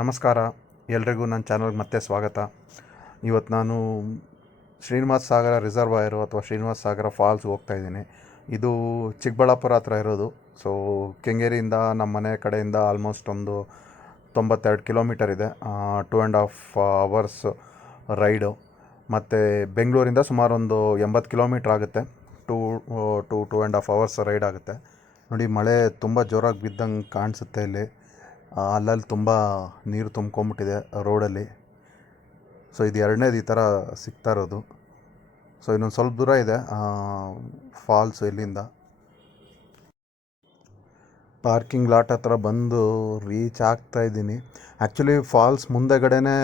ನಮಸ್ಕಾರ, ಎಲ್ರಿಗೂ ನನ್ನ ಚಾನಲ್ಗೆ ಮತ್ತೆ ಸ್ವಾಗತ. ಇವತ್ತು ನಾನು ಶ್ರೀನಿವಾಸ ಸಾಗರ ರಿಸರ್ವಾಯರು ಅಥವಾ ಶ್ರೀನಿವಾಸ ಸಾಗರ ಫಾಲ್ಸ್ ಹೋಗ್ತಾಯಿದ್ದೀನಿ. ಇದು ಚಿಕ್ಕಬಳ್ಳಾಪುರ ಹತ್ರ ಇರೋದು. ಸೊ ಕೆಂಗೇರಿಯಿಂದ ನಮ್ಮ ಮನೆ ಕಡೆಯಿಂದ ಆಲ್ಮೋಸ್ಟ್ ಒಂದು 92 ಕಿಲೋಮೀಟರ್ ಇದೆ. 2.5 ಅವರ್ಸ್ ರೈಡು. ಮತ್ತು ಬೆಂಗಳೂರಿಂದ ಸುಮಾರು ಒಂದು 80 ಕಿಲೋಮೀಟ್ರ್ ಆಗುತ್ತೆ. 2.5 ಅವರ್ಸ್ ರೈಡ್ ಆಗುತ್ತೆ. ನೋಡಿ, ಮಳೆ ತುಂಬ ಜೋರಾಗಿ ಬಿದ್ದಂಗೆ ಕಾಣಿಸುತ್ತೆ ಇಲ್ಲಿ. ಅಲ್ಲಲ್ಲಿ ತುಂಬ ನೀರು ತುಂಬ್ಕೊಂಬಿಟ್ಟಿದೆ ರೋಡಲ್ಲಿ. ಸೊ ಇದು ಎರಡನೇದು ಈ ಥರ ಸಿಗ್ತಾ ಇರೋದು. ಸೊ ಇನ್ನೊಂದು ಸ್ವಲ್ಪ ದೂರ ಇದೆ ಫಾಲ್ಸ್ ಇಲ್ಲಿಂದ. ಪಾರ್ಕಿಂಗ್ ಲಾಟ್ ಹತ್ರ ಬಂದು ರೀಚ್ ಆಗ್ತಾಯಿದ್ದೀನಿ. ಆ್ಯಕ್ಚುಲಿ ಫಾಲ್ಸ್ ಮುಂದೆಗಡೆನೇ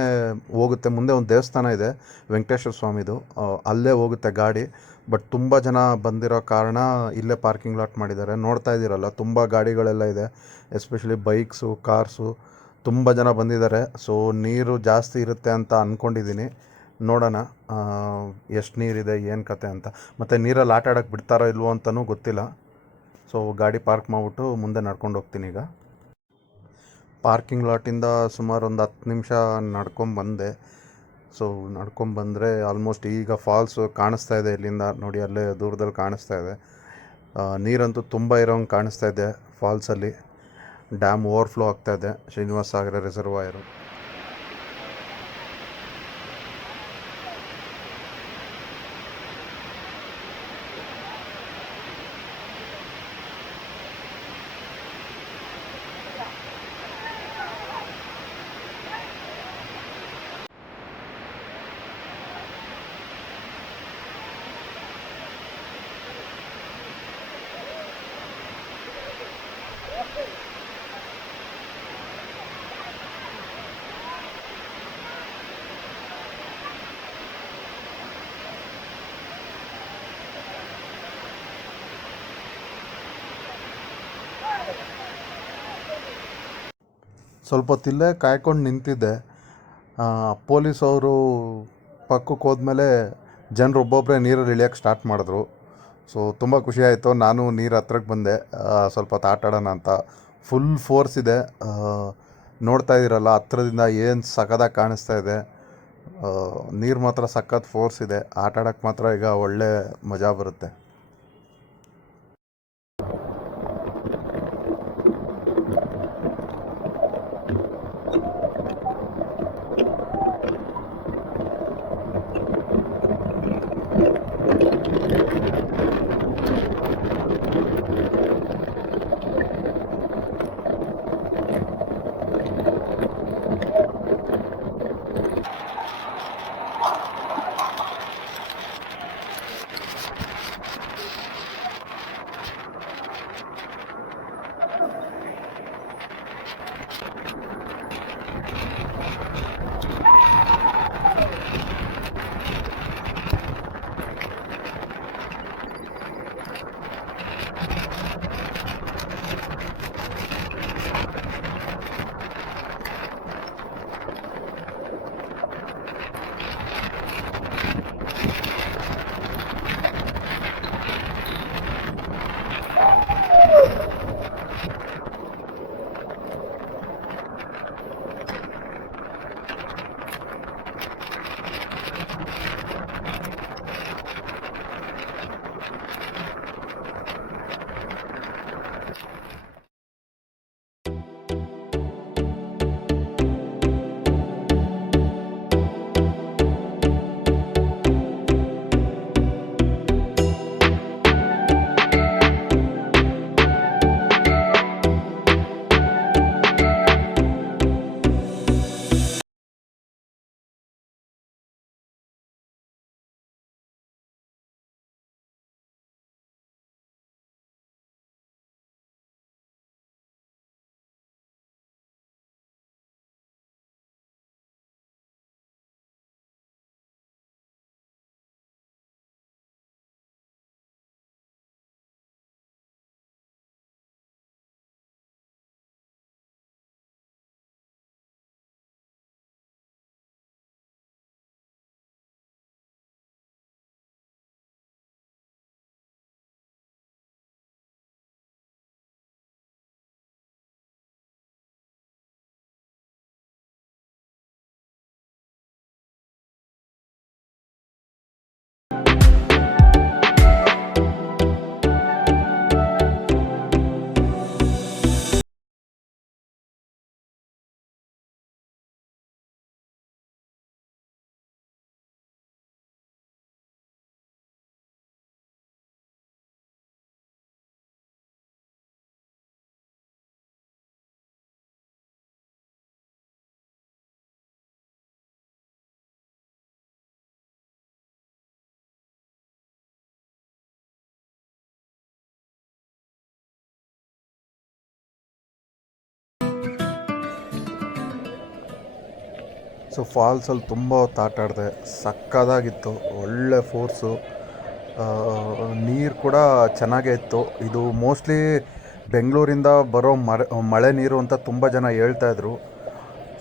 ಹೋಗುತ್ತೆ. ಮುಂದೆ ಒಂದು ದೇವಸ್ಥಾನ ಇದೆ, ವೆಂಕಟೇಶ್ವರ ಸ್ವಾಮಿದು. ಅಲ್ಲೇ ಹೋಗುತ್ತೆ ಗಾಡಿ. ಬಟ್ ತುಂಬ ಜನ ಬಂದಿರೋ ಕಾರಣ ಇಲ್ಲೇ ಪಾರ್ಕಿಂಗ್ ಲಾಟ್ ಮಾಡಿದ್ದಾರೆ. ನೋಡ್ತಾ ಇದ್ದೀರಲ್ಲ, ತುಂಬ ಗಾಡಿಗಳೆಲ್ಲ ಇದೆ, ಎಸ್ಪೆಷಲಿ ಬೈಕ್ಸು, ಕಾರ್ಸು. ತುಂಬ ಜನ ಬಂದಿದ್ದಾರೆ. ಸೊ ನೀರು ಜಾಸ್ತಿ ಇರುತ್ತೆ ಅಂತ ಅಂದ್ಕೊಂಡಿದ್ದೀನಿ. ನೋಡೋಣ ಎಷ್ಟು ನೀರಿದೆ, ಏನು ಕತೆ ಅಂತ. ಮತ್ತು ನೀರಲ್ಲಿ ಆಟ ಆಡೋಕ್ಕೆ ಬಿಡ್ತಾರೋ ಇಲ್ವೋ ಅಂತಲೂ ಗೊತ್ತಿಲ್ಲ. ಸೊ ಗಾಡಿ ಪಾರ್ಕ್ ಮಾಡಿಬಿಟ್ಟು ಮುಂದೆ ನಡ್ಕೊಂಡು ಹೋಗ್ತೀನಿ. ಈಗ ಪಾರ್ಕಿಂಗ್ ಲಾಟಿಂದ ಸುಮಾರು ಒಂದು 10 ನಿಮಿಷ ನಡ್ಕೊಂಬಂದೆ. ಸೊ ನಡ್ಕೊಂಬಂದರೆ ಆಲ್ಮೋಸ್ಟ್ ಈಗ ಫಾಲ್ಸು ಕಾಣಿಸ್ತಾ ಇದೆ ಇಲ್ಲಿಂದ. ನೋಡಿ, ಅಲ್ಲೇ ದೂರದಲ್ಲಿ ಕಾಣಿಸ್ತಾ ಇದೆ. ನೀರಂತೂ ತುಂಬ ಇರೋಂಗೆ ಕಾಣಿಸ್ತಾ ಇದೆ ಫಾಲ್ಸಲ್ಲಿ. ಡ್ಯಾಮ್ ಓವರ್ಫ್ಲೋ ಆಗ್ತಾ ಇದೆ, ಶ್ರೀನಿವಾಸ ಸಾಗರ ರಿಸರ್ವಾಯರು. ಸ್ವಲ್ಪ ಹೊತ್ತಿಲ್ಲೇ ಕಾಯ್ಕೊಂಡು ನಿಂತಿದ್ದೆ. ಪೊಲೀಸವರು ಪಕ್ಕಕ್ಕೆ ಹೋದ್ಮೇಲೆ ಜನರು ಒಬ್ಬೊಬ್ಬರೇ ನೀರಲ್ಲಿ ಇಳಿಯೋಕ್ಕೆ ಸ್ಟಾರ್ಟ್ ಮಾಡಿದ್ರು. ಸೊ ತುಂಬ ಖುಷಿಯಾಯಿತು. ನಾನು ನೀರು ಹತ್ರಕ್ಕೆ ಬಂದೆ, ಸ್ವಲ್ಪ ಹೊತ್ತು ಆಟ ಆಡೋಣ ಅಂತ. ಫುಲ್ ಫೋರ್ಸ್ ಇದೆ. ನೋಡ್ತಾ ಇದ್ದೀರಲ್ಲ, ಹತ್ರದಿಂದ ಏನು ಸಖತ್ತಾಗಿ ಕಾಣಿಸ್ತಾ ಇದೆ. ನೀರು ಮಾತ್ರ ಸಖತ್ ಫೋರ್ಸ್ ಇದೆ. ಆಟ ಆಡೋಕ್ಕೆ ಮಾತ್ರ ಈಗ ಒಳ್ಳೆ ಮಜಾ ಬರುತ್ತೆ. ಸೊ ಫಾಲ್ಸಲ್ಲಿ ತುಂಬ ಹೊತ್ತು ಆಟ ಆಡಿದೆ, ಸಕ್ಕದಾಗಿತ್ತು, ಒಳ್ಳೆ ಫೋರ್ಸು. ನೀರು ಕೂಡ ಚೆನ್ನಾಗೇ ಇತ್ತು. ಇದು ಮೋಸ್ಟ್ಲಿ ಬೆಂಗಳೂರಿಂದ ಬರೋ ಮಳೆ ನೀರು ಅಂತ ತುಂಬ ಜನ ಹೇಳ್ತಾಯಿದ್ರು.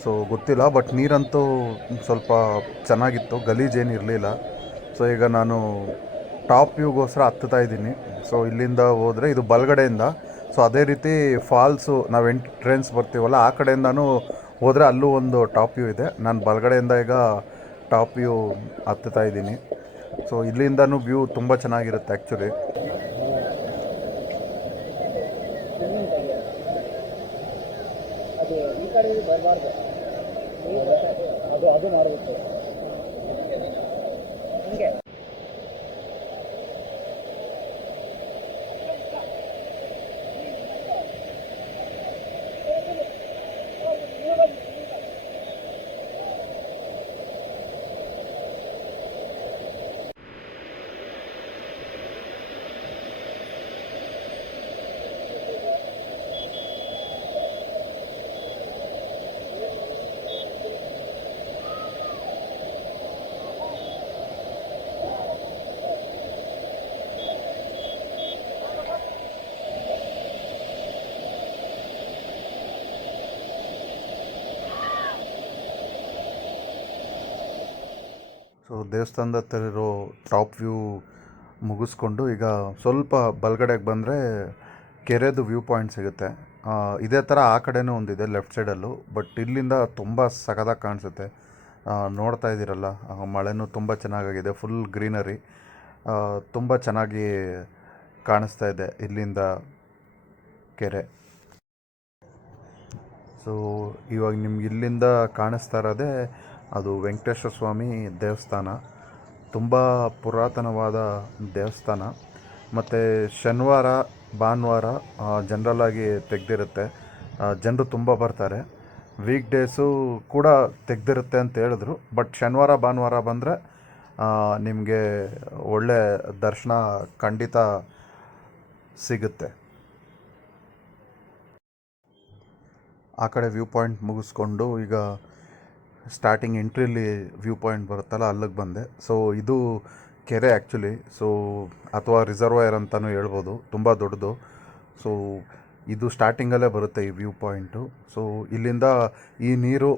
ಸೊ ಗೊತ್ತಿಲ್ಲ, ಬಟ್ ನೀರಂತೂ ಸ್ವಲ್ಪ ಚೆನ್ನಾಗಿತ್ತು, ಗಲೀಜೇನು ಇರಲಿಲ್ಲ. ಸೊ ಈಗ ನಾನು ಟಾಪ್ ವ್ಯೂಗೋಸ್ಕರ ಹತ್ತುತ್ತಾ ಇದ್ದೀನಿ. ಸೊ ಇಲ್ಲಿಂದ ಹೋದರೆ ಇದು ಬಲಗಡೆಯಿಂದ, ಸೊ ಅದೇ ರೀತಿ ಫಾಲ್ಸು ನಾವು ಎಂಟ್ರೆನ್ಸ್ ಬರ್ತೀವಲ್ಲ ಆ ಕಡೆಯಿಂದನೂ ಹೋದರೆ ಅಲ್ಲೂ ಒಂದು ಟಾಪ್ ವ್ಯೂ ಇದೆ. ನಾನು ಬಲಗಡೆಯಿಂದ ಈಗ ಟಾಪ್ ವ್ಯೂ ಹತ್ತುತ್ತಾ ಇದ್ದೀನಿ. ಸೊ ಇಲ್ಲಿಂದನೂ ವ್ಯೂ ತುಂಬ ಚೆನ್ನಾಗಿರುತ್ತೆ ಆ್ಯಕ್ಚುಲಿ. ಸೊ ದೇವಸ್ಥಾನದ ಹತ್ರ ಇರೋ ಟಾಪ್ ವ್ಯೂ ಮುಗಿಸ್ಕೊಂಡು ಈಗ ಸ್ವಲ್ಪ ಬಲಗಡೆಗೆ ಬಂದರೆ ಕೆರೆದು ವ್ಯೂ ಪಾಯಿಂಟ್ ಸಿಗುತ್ತೆ. ಇದೇ ಥರ ಆ ಕಡೆನೂ ಒಂದಿದೆ ಲೆಫ್ಟ್ ಸೈಡಲ್ಲೂ, ಬಟ್ ಇಲ್ಲಿಂದ ತುಂಬ ಸಖತ್ತಾಗಿ ಕಾಣಿಸುತ್ತೆ. ನೋಡ್ತಾ ಇದ್ದೀರಲ್ಲ, ಮಳೆನೂ ತುಂಬ ಚೆನ್ನಾಗಾಗಿದೆ, ಫುಲ್ ಗ್ರೀನರಿ, ತುಂಬ ಚೆನ್ನಾಗಿ ಕಾಣಿಸ್ತಾ ಇದೆ ಇಲ್ಲಿಂದ ಕೆರೆ. ಸೊ ಇವಾಗ ನಿಮ್ಗೆ ಇಲ್ಲಿಂದ ಕಾಣಿಸ್ತಾ ಇರೋದೇ ಅದು ವೆಂಕಟೇಶ್ವರ ಸ್ವಾಮಿ ದೇವಸ್ಥಾನ. ತುಂಬ ಪುರಾತನವಾದ ದೇವಸ್ಥಾನ. ಮತ್ತು ಶನಿವಾರ ಭಾನುವಾರ ಜನರಲ್ಲಾಗಿ ತೆಗೆದಿರುತ್ತೆ, ಜನರು ತುಂಬ ಬರ್ತಾರೆ. ವೀಕ್ ಡೇಸು ಕೂಡ ತೆಗೆದಿರುತ್ತೆ ಅಂತ ಹೇಳಿದ್ರು, ಬಟ್ ಶನಿವಾರ ಭಾನುವಾರ ಬಂದರೆ ನಿಮಗೆ ಒಳ್ಳೆ ದರ್ಶನ ಖಂಡಿತ ಸಿಗುತ್ತೆ. ಆ ಕಡೆ ವ್ಯೂ ಪಾಯಿಂಟ್ ಮುಗಿಸ್ಕೊಂಡು ಈಗ ಸ್ಟಾರ್ಟಿಂಗ್ ಎಂಟ್ರಿಯಲ್ಲಿ ವ್ಯೂ ಪಾಯಿಂಟ್ ಬರುತ್ತಲ್ಲ ಅಲ್ಲಿಗೆ ಬಂದೆ. ಸೊ ಇದು ಕೆರೆ ಆ್ಯಕ್ಚುಲಿ, ಸೊ ಅಥವಾ ರಿಸರ್ವಾಯರ್ ಅಂತಲೂ ಹೇಳ್ಬೋದು, ತುಂಬ ದೊಡ್ಡದು. ಸೊ ಇದು ಸ್ಟಾರ್ಟಿಂಗಲ್ಲೇ ಬರುತ್ತೆ ಈ ವ್ಯೂ ಪಾಯಿಂಟು. ಸೊ ಇಲ್ಲಿಂದ ಈ ನೀರು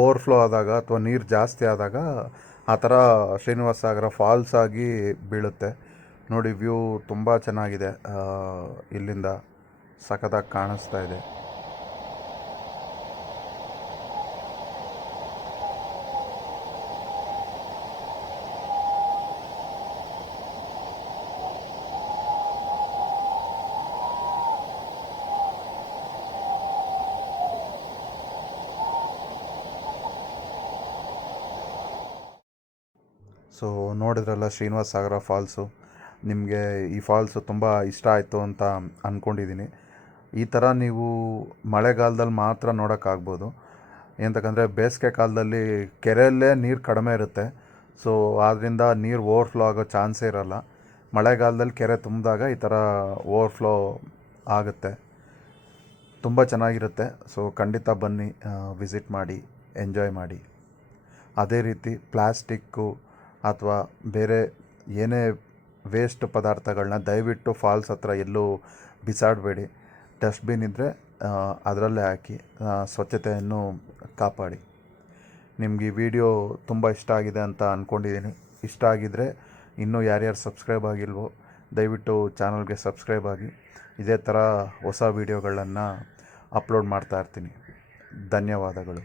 ಓವರ್ಫ್ಲೋ ಆದಾಗ ಅಥವಾ ನೀರು ಜಾಸ್ತಿ ಆದಾಗ ಆ ಥರ ಶ್ರೀನಿವಾಸ ಸಾಗರ ಫಾಲ್ಸ್ ಆಗಿ ಬೀಳುತ್ತೆ. ನೋಡಿ ವ್ಯೂ ತುಂಬ ಚೆನ್ನಾಗಿದೆ, ಇಲ್ಲಿಂದ ಸಖತ್ತಾಗಿ ಕಾಣಿಸ್ತಾ ಇದೆ. ಸೊ ನೋಡಿದ್ರಲ್ಲ ಶ್ರೀನಿವಾಸ ಸಾಗರ ಫಾಲ್ಸು. ನಿಮಗೆ ಈ ಫಾಲ್ಸು ತುಂಬ ಇಷ್ಟ ಆಯಿತು ಅಂತ ಅಂದ್ಕೊಂಡಿದ್ದೀನಿ. ಈ ಥರ ನೀವು ಮಳೆಗಾಲದಲ್ಲಿ ಮಾತ್ರ ನೋಡೋಕ್ಕಾಗ್ಬೋದು, ಎಂತಕ್ಕಂದರೆ ಬೇಸಿಗೆ ಕಾಲದಲ್ಲಿ ಕೆರೆಯಲ್ಲೇ ನೀರು ಕಡಿಮೆ ಇರುತ್ತೆ. ಸೊ ಆದ್ದರಿಂದ ನೀರು ಓವರ್ಫ್ಲೋ ಆಗೋ ಚಾನ್ಸೇ ಇರೋಲ್ಲ. ಮಳೆಗಾಲದಲ್ಲಿ ಕೆರೆ ತುಂಬಿದಾಗ ಈ ಥರ ಓವರ್ಫ್ಲೋ ಆಗುತ್ತೆ, ತುಂಬ ಚೆನ್ನಾಗಿರುತ್ತೆ. ಸೊ ಖಂಡಿತ ಬನ್ನಿ, ವಿಸಿಟ್ ಮಾಡಿ, ಎಂಜಾಯ್ ಮಾಡಿ. ಅದೇ ರೀತಿ ಪ್ಲಾಸ್ಟಿಕ್ಕು ಅಥವಾ ಬೇರೆ ಏನೇ ವೇಸ್ಟ್ ಪದಾರ್ಥಗಳನ್ನ ದಯವಿಟ್ಟು ಫಾಲ್ಸ್ ಹತ್ರ ಎಲ್ಲೂ ಬಿಸಾಡಬೇಡಿ. ಡಸ್ಟ್ಬಿನ್ ಇದ್ದರೆ ಅದರಲ್ಲೇ ಹಾಕಿ ಸ್ವಚ್ಛತೆಯನ್ನು ಕಾಪಾಡಿ. ನಿಮ್ಗೆ ಈ ವಿಡಿಯೋ ತುಂಬ ಇಷ್ಟ ಆಗಿದೆ ಅಂತ ಅಂದ್ಕೊಂಡಿದ್ದೀನಿ. ಇಷ್ಟ ಆಗಿದ್ದರೆ ಇನ್ನೂ ಯಾರ್ಯಾರು ಸಬ್ಸ್ಕ್ರೈಬ್ ಆಗಿಲ್ವೋ ದಯವಿಟ್ಟು ಚಾನಲ್ಗೆ ಸಬ್ಸ್ಕ್ರೈಬ್ ಆಗಿ. ಇದೇ ಥರ ಹೊಸ ವೀಡಿಯೋಗಳನ್ನು ಅಪ್ಲೋಡ್ ಮಾಡ್ತಾಯಿರ್ತೀನಿ. ಧನ್ಯವಾದಗಳು.